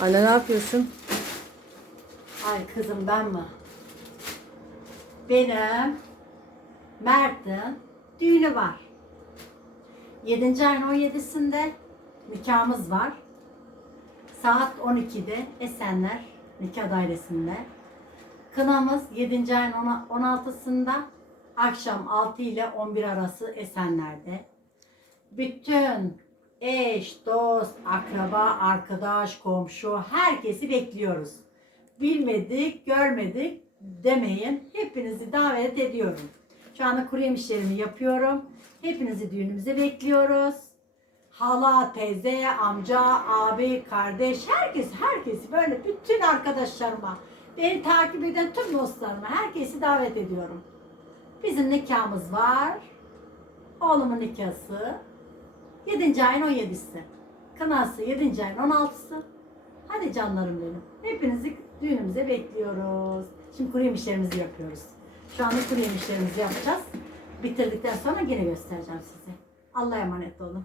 Anne ne yapıyorsun? Ay kızım ben mi? Benim Mert'in düğünü var. 7. ayın 17'sinde nikahımız var. Saat 12'de Esenler nikah dairesinde. Kınamız 7. ayın 16'sında akşam 6 ile 11 arası Esenler'de. Bütün eş, dost, akraba, arkadaş, komşu herkesi bekliyoruz. Bilmedik, görmedik demeyin. Hepinizi davet ediyorum. Şu anda kuru yemişlerimi yapıyorum. Hepinizi düğünümüze bekliyoruz. Hala, teyze, amca, abi, kardeş, herkes, herkesi böyle bütün arkadaşlarıma, beni takip eden tüm dostlarıma, herkesi davet ediyorum. Bizim nikahımız var. Oğlumun nikahı 7. ayın 17'si. Kınası 7. ayın 16'sı. Hadi canlarım benim. Hepinizi düğünümüze bekliyoruz. Şimdi kuru yemişlerimizi yapıyoruz. Şu anda kuru yemişlerimizi yapacağız. Bitirdikten sonra yine göstereceğim size. Allah'a emanet olun.